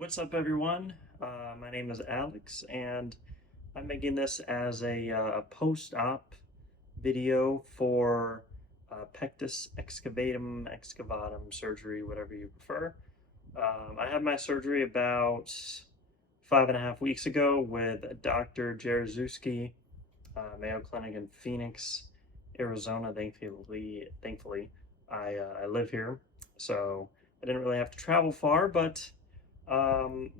What's up, everyone? My name is Alex, and I'm making this as a post-op video for Pectus Excavatum surgery, whatever you prefer. I had my surgery about 5.5 weeks ago with Dr. Jaroszewski, Mayo Clinic in Phoenix, Arizona. Thankfully, I live here, so I didn't really have to travel far, but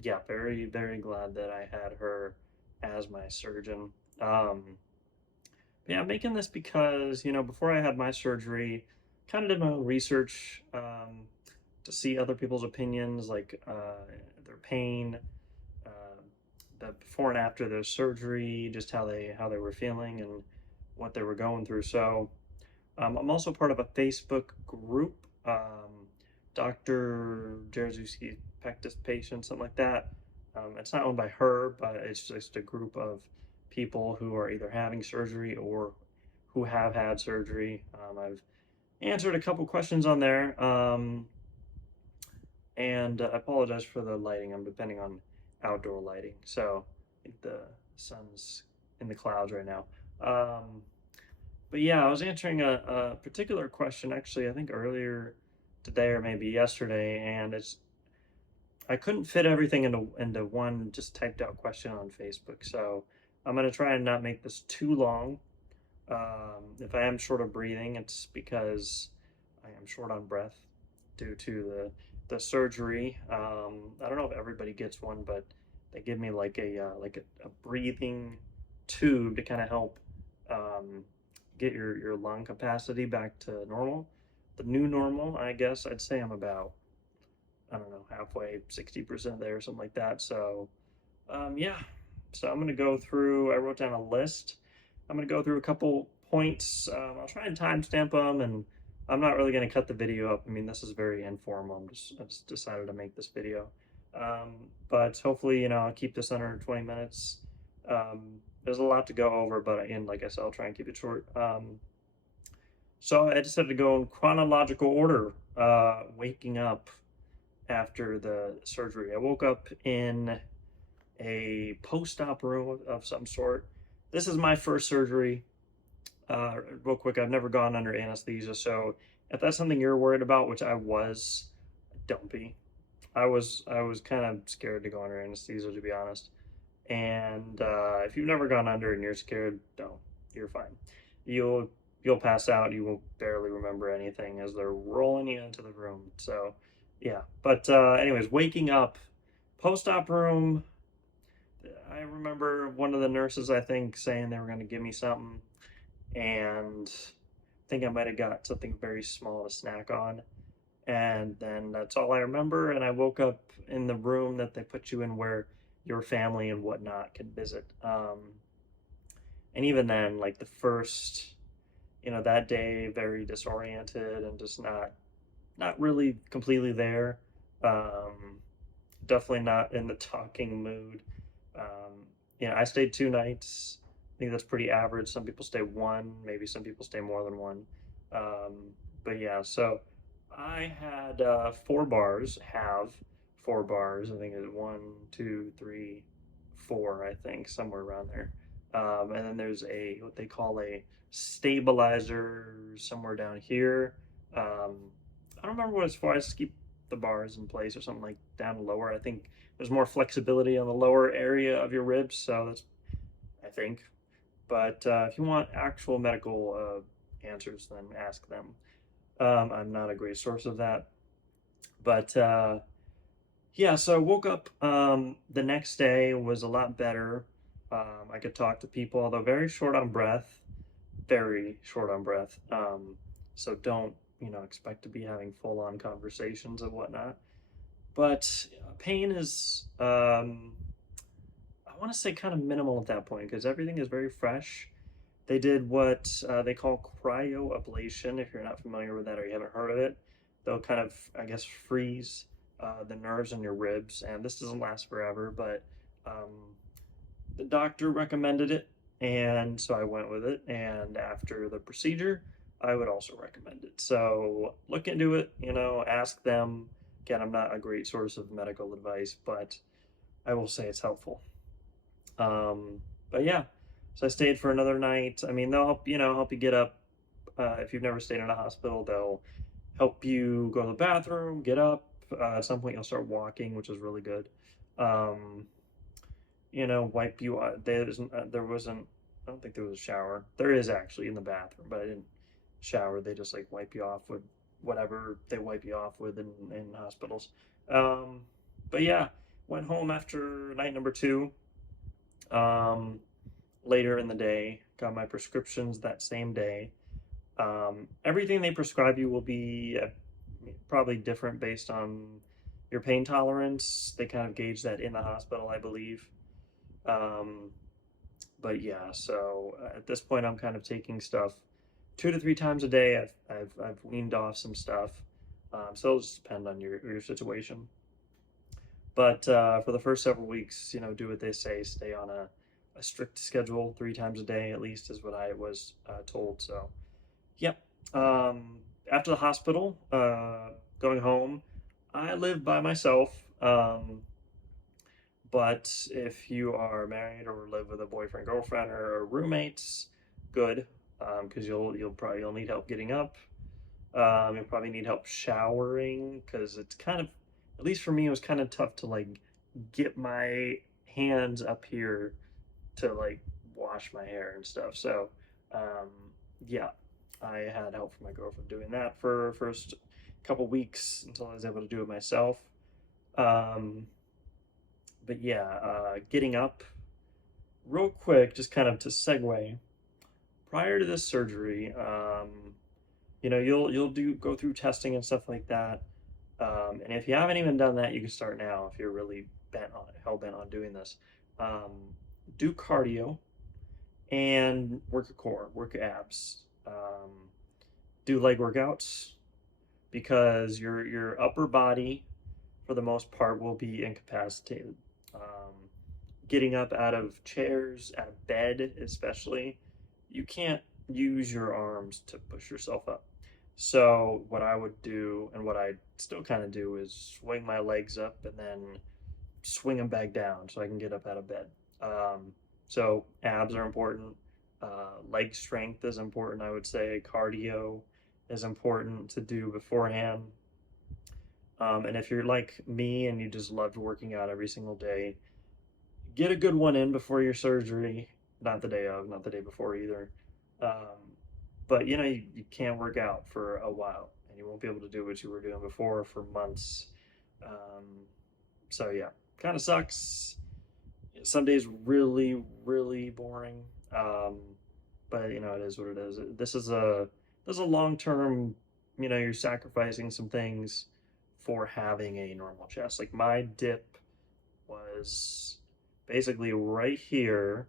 yeah, very, very glad that I had her as my surgeon. Yeah, I'm making this because, before I had my surgery, kind of did my own research to see other people's opinions, like their pain, uh, the before and after their surgery, just how they were feeling and what they were going through. So I'm also part of a Facebook group, Dr. Jaroszewski Pectus patient, something like that. It's not owned by her, but it's just a group of people who are either having surgery or who have had surgery. I've answered a couple questions on there, and I apologize for the lighting. I'm depending on outdoor lighting, so I think the sun's in the clouds right now. But yeah, I was answering a particular question actually, I think earlier today or maybe yesterday, and I couldn't fit everything into one just typed out question on Facebook. So I'm gonna try and not make this too long. If I am short of breathing, it's because I am short on breath due to the surgery. I don't know if everybody gets one, but they give me like a breathing tube to kind of help get your lung capacity back to normal. The new normal, I guess I'd say I'm about, I don't know, halfway, 60% there, something like that. So, yeah. So I'm gonna go through. I wrote down a list. I'm gonna go through a couple points. I'll try and timestamp them, and I'm not really gonna cut the video up. I mean, this is very informal. I just decided to make this video, but hopefully, I'll keep this under 20 minutes. There's a lot to go over, but again, like I said, I'll try and keep it short. So I decided to go in chronological order. Waking up after the surgery, I woke up in a post-op room of some sort. This is my first surgery. Real quick, I've never gone under anesthesia, so if that's something you're worried about, which I was, don't be. I was kind of scared to go under anesthesia, to be honest. And if you've never gone under and you're scared, don't. You're fine. You'll pass out. You will barely remember anything as they're rolling you into the room. So, yeah. But anyways, waking up, post-op room. I remember one of the nurses, I think, saying they were going to give me something, and I think I might have got something very small to snack on. And then that's all I remember. And I woke up in the room that they put you in where your family and whatnot could visit. And even then, like the first, that day, very disoriented and just not really completely there. Definitely not in the talking mood. I stayed 2 nights. I think that's pretty average. Some people stay one, maybe some people stay more than one. But yeah, so I had 4 bars, have 4 bars. I think it's 1, 2, 3, 4, I think, somewhere around there. And then there's what they call a stabilizer somewhere down here. I don't remember what it's for. I just keep the bars in place or something like down lower. I think there's more flexibility on the lower area of your ribs, so that's, I think. But if you want actual medical answers, then ask them. I'm not a great source of that. But yeah, so I woke up the next day, was a lot better. I could talk to people, although very short on breath, very short on breath. So don't, expect to be having full-on conversations and whatnot. But pain is, I want to say kind of minimal at that point because everything is very fresh. They did what they call cryoablation. If you're not familiar with that or you haven't heard of it, they'll kind of, I guess, freeze the nerves in your ribs. And this doesn't last forever, but the doctor recommended it. And so I went with it. And after the procedure, I would also recommend it. So look into it, ask them, Again, I'm not a great source of medical advice, but I will say it's helpful. But yeah, so I stayed for another night. I mean, they'll help, help you get up. If you've never stayed in a hospital, they'll help you go to the bathroom, get up. At some point, you'll start walking, which is really good. Um, wipe you out. There wasn't, I don't think there was a shower. There is actually in the bathroom, but I didn't shower. They just like wipe you off with whatever they wipe you off with in hospitals. Um, but yeah, went home after night number two. Later in the day, got my prescriptions that same day. Everything they prescribe you will be probably different based on your pain tolerance. They kind of gauge that in the hospital, I believe. Um, but yeah, so at this point, I'm kind of taking stuff 2 to 3 times a day. I've weaned off some stuff, so it'll just depend on your situation. But for the first several weeks, do what they say. Stay on a strict schedule, 3 times a day at least, is what I was told. So, yep. After the hospital, going home, I live by myself. But if you are married or live with a boyfriend, girlfriend, or roommates, good, because you'll need help getting up. You'll probably need help showering because it's kind of, at least for me, it was kind of tough to like get my hands up here to like wash my hair and stuff. So, um, yeah, I had help from my girlfriend doing that for first couple weeks until I was able to do it myself. Um, but yeah, getting up real quick, just kind of to segue. Prior to this surgery, you'll go through testing and stuff like that. And if you haven't even done that, you can start now if you're really hell bent on doing this. Um, do cardio and work a core, work abs. Do leg workouts because your upper body, for the most part, will be incapacitated. Getting up out of chairs, out of bed, especially, you can't use your arms to push yourself up. So what I would do, and what I still kind of do, is swing my legs up and then swing them back down so I can get up out of bed. So abs are important. Leg strength is important, I would say. Cardio is important to do beforehand. And if you're like me and you just loved working out every single day, get a good one in before your surgery. Not the day of, not the day before either. But you can't work out for a while and you won't be able to do what you were doing before for months. Um, so yeah, kind of sucks. Some days really, really boring. But it is what it is. This is a long-term, you're sacrificing some things for having a normal chest. Like my dip was basically right here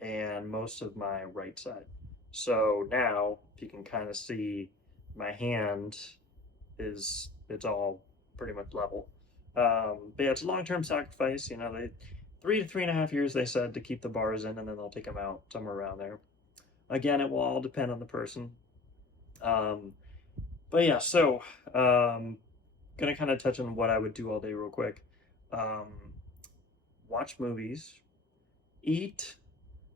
and most of my right side. So now, if you can kind of see, my hand it's all pretty much level. But yeah, it's a long-term sacrifice. They 3 to 3.5 years they said to keep the bars in, and then they'll take them out somewhere around there. Again, it will all depend on the person. But yeah, so gonna kind of touch on what I would do all day real quick. Watch movies, eat,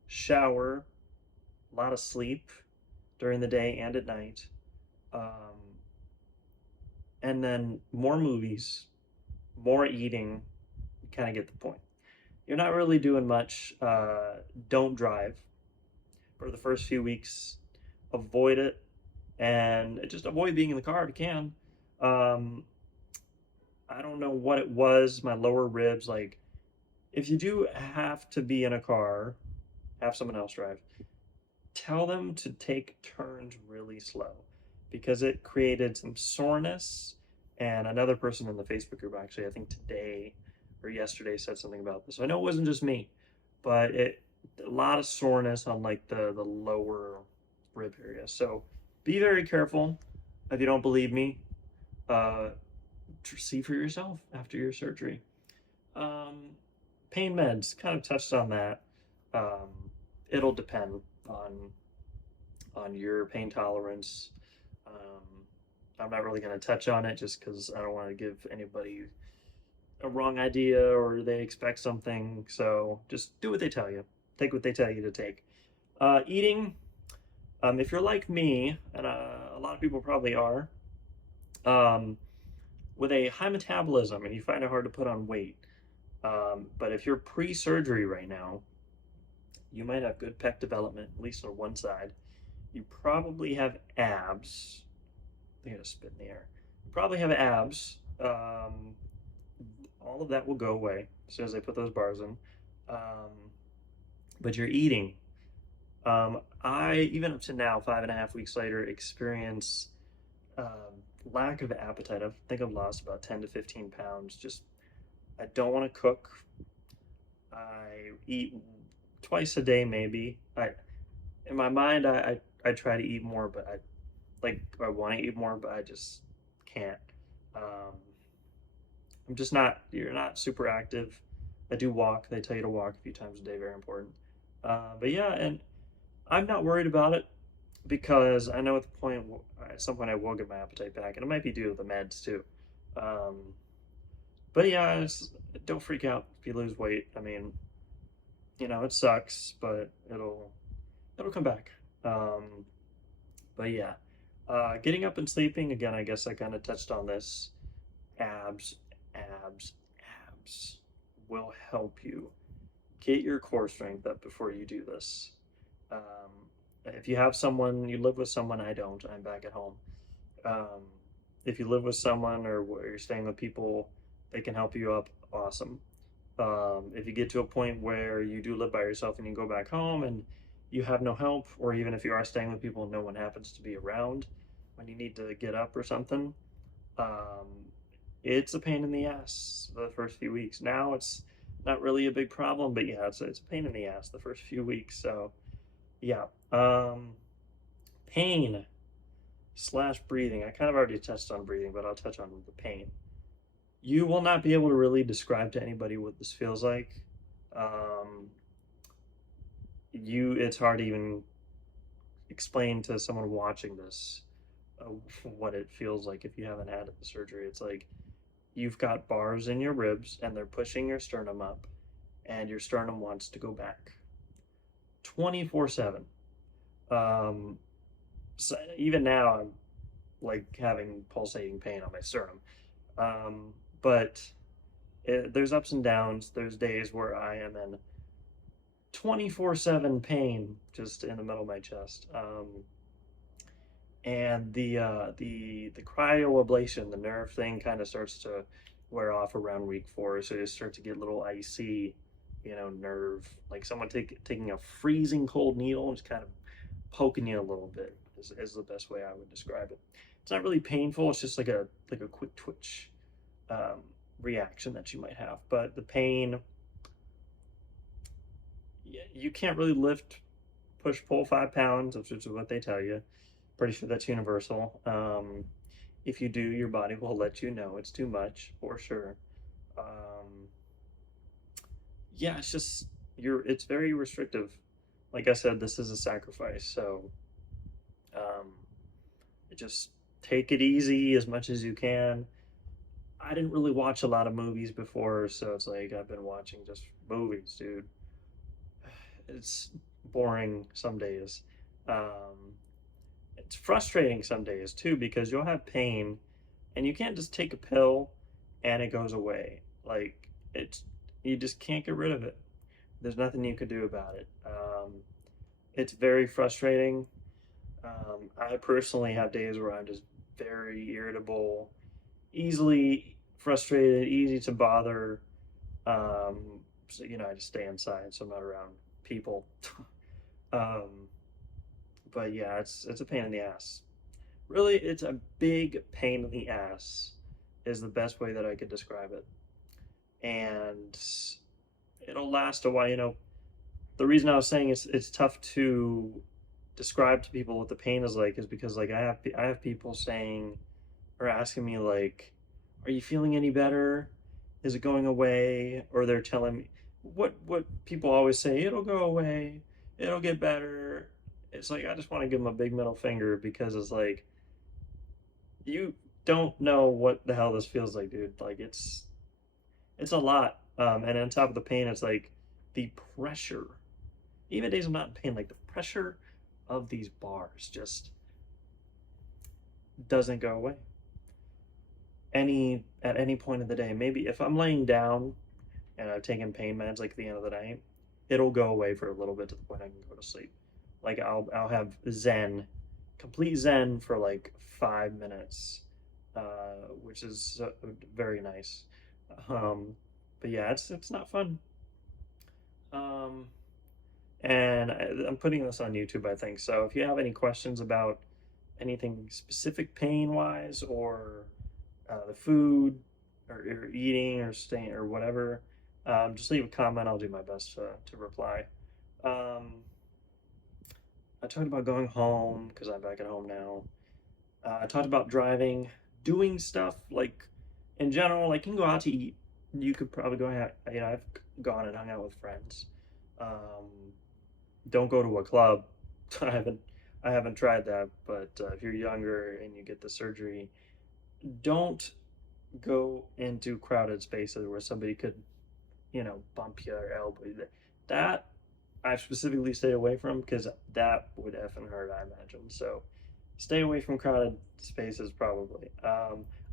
shower, a lot of sleep during the day and at night, and then more movies, more eating. You kind of get the point. You're not really doing much. Don't drive for the first few weeks. Avoid it, and just avoid being in the car if you can. I don't know what it was. My lower ribs, like, if you do have to be in a car, have someone else drive. Tell them to take turns really slow because it created some soreness. And another person in the Facebook group, actually, I think today or yesterday, said something about this. So I know it wasn't just me, but a lot of soreness on like the lower rib area. So be very careful. If you don't believe me, see for yourself after your surgery. Pain meds, kind of touched on that. It'll depend on your pain tolerance. I'm not really going to touch on it just because I don't want to give anybody a wrong idea or they expect something. So just do what they tell you. Take what they tell you to take. Eating, if you're like me, and a lot of people probably are, um, with a high metabolism and you find it hard to put on weight, but if you're pre-surgery right now, you might have good pec development, at least on one side. You probably have abs. I gotta spit in the air. You probably have abs. All of that will go away as soon as I put those bars in. Um, but you're eating. I, even up to now, 5.5 weeks later, experience lack of appetite. I think I've lost about 10 to 15 pounds. Just, I don't want to cook. I eat twice a day, maybe. In my mind, I try to eat more, but I want to eat more, but I just can't. Um, I'm just not, you're not super active. I do walk. They tell you to walk a few times a day, very important. But yeah, and I'm not worried about it because I know at some point I will get my appetite back, and it might be due to the meds too. Um, but yeah, don't freak out if you lose weight. I mean, it sucks, but it'll come back. But yeah, getting up and sleeping again. I guess I kind of touched on this. Abs, abs, abs will help you get your core strength up before you do this. If you have someone, you live with someone, I don't. I'm back at home. Um, if you live with someone or you're staying with people, they can help you up. Awesome. If you get to a point where you do live by yourself and you go back home and you have no help, or even if you are staying with people and no one happens to be around when you need to get up or something, um, it's a pain in the ass the first few weeks. Now it's not really a big problem, but yeah, it's a pain in the ass the first few weeks. So yeah, pain slash breathing. I kind of already touched on breathing, but I'll touch on the pain. You will not be able to really describe to anybody what this feels like. Um, it's hard to even explain to someone watching this what it feels like if you haven't had the surgery. It's like you've got bars in your ribs and they're pushing your sternum up, and your sternum wants to go back 24/7. So even now, I'm like having pulsating pain on my sternum. But there's ups and downs. There's days where I am in 24/7 pain just in the middle of my chest. And the cryoablation, the nerve thing, kind of starts to wear off around week 4. So you start to get little icy, nerve, like someone taking a freezing cold needle and just kind of poking you a little bit is the best way I would describe it. It's not really painful. It's just like a quick twitch um, reaction that you might have. But the pain, you can't really lift, push, pull 5 pounds, which is what they tell you. Pretty sure that's universal. If you do, your body will let you know it's too much for sure. Yeah, it's very restrictive. Like I said, this is a sacrifice, so um, just take it easy as much as you can. I didn't really watch a lot of movies before, so it's like I've been watching just movies, dude. It's boring some days. Um, it's frustrating some days too because you'll have pain and you can't just take a pill and it goes away. Like you just can't get rid of it. There's nothing you can do about it. It's very frustrating. I personally have days where I'm just very irritable, easily frustrated, easy to bother. So I just stay inside, so I'm not around people. um, but yeah, it's a pain in the ass. Really, it's a big pain in the ass is the best way that I could describe it. And it'll last a while. The reason I was saying it's tough to describe to people what the pain is like is because like I have people saying or asking me like, are you feeling any better? Is it going away? Or they're telling me what people always say, it'll go away, it'll get better. It's like I just want to give them a big middle finger because it's like you don't know what the hell this feels like, dude. Like it's a lot. And on top of the pain, it's like the pressure. Even days I'm not in pain, like the pressure of these bars just doesn't go away. At any point of the day, maybe if I'm laying down and I've taken pain meds like at the end of the night, it'll go away for a little bit to the point I can go to sleep. Like I'll have zen, complete zen for like 5 minutes, which is very nice. Um, but yeah, it's not fun. Um, and I'm putting this on YouTube, I think. So if you have any questions about anything specific pain wise, or the food, or eating, or staying, or whatever, just leave a comment. I'll do my best to reply. Um, I talked about going home because I'm back at home now. I talked about driving, doing stuff like in general, like you can go out to eat. You could probably go out, I've gone and hung out with friends. Um, don't go to a club. I haven't I haven't tried that, but if you're younger and you get the surgery, don't go into crowded spaces where somebody could, bump you or elbow you. That I've specifically stayed away from because that would effing hurt, I imagine. So stay away from crowded spaces probably.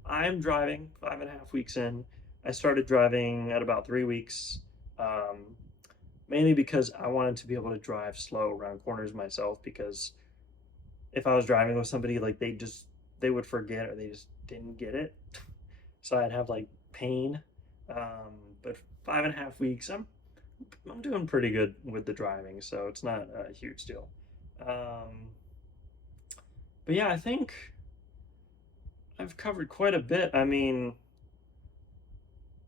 I'm driving 5.5 weeks in. I started driving at about 3 weeks, um, mainly because I wanted to be able to drive slow around corners myself. Because if I was driving with somebody, like they would forget or they just didn't get it, so I'd have like pain. But 5.5 weeks, I'm doing pretty good with the driving, so it's not a huge deal. Um, but yeah, I think I've covered quite a bit. I mean,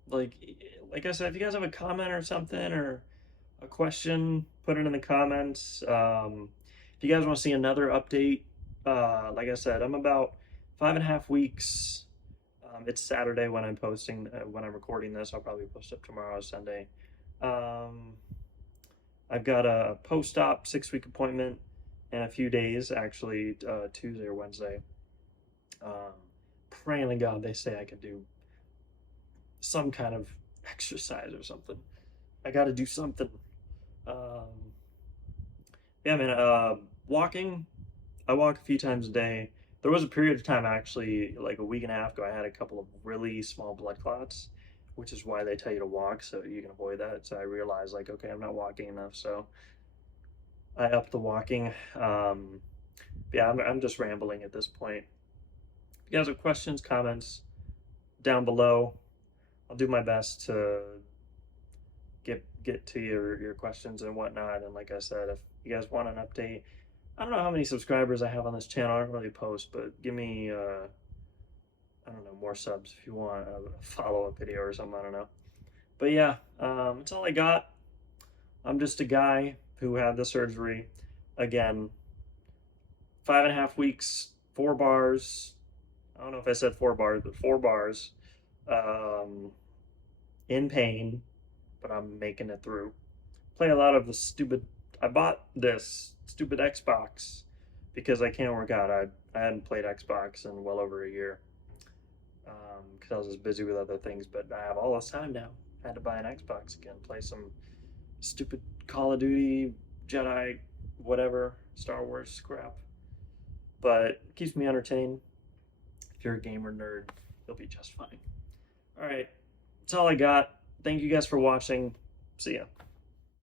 like like I said, if you guys have a comment or something or a question, put it in the comments. If you guys want to see another update, like I said, I'm about 5.5 weeks. It's Saturday when I'm posting, when I'm recording this. I'll probably post up tomorrow, Sunday. Um, I've got a post-op 6 week appointment in a few days, actually, Tuesday or Wednesday. Um, Praying to God they say I can do some kind of exercise or something. I got to do something. Um, yeah, man. Walking. I walk a few times a day. There was a period of time, actually, like a week and a half ago, I had a couple of really small blood clots, which is why they tell you to walk so you can avoid that. So I realized, like, okay, I'm not walking enough, so I upped the walking. Yeah, I'm just rambling at this point. If you guys have questions, comments down below, I'll do my best to get to your questions and whatnot. And like I said, if you guys want an update, I don't know how many subscribers I have on this channel. I don't really post, but give me I don't know, more subs if you want a follow-up video or something. I don't know. But yeah, that's all I got. I'm just a guy who had the surgery. Again, 5.5 weeks, 4 bars. I don't know if I said 4 bars, but 4 bars. Um, in pain, but I'm making it through. Play a lot of the stupid. I bought this stupid Xbox because I can't work out. I hadn't played Xbox in well over a year because I was just busy with other things. But I have all this time now. I had to buy an Xbox again, play some stupid Call of Duty, Jedi, whatever, Star Wars crap. But it keeps me entertained. If you're a gamer nerd, you'll be just fine. All right, that's all I got. Thank you guys for watching. See ya.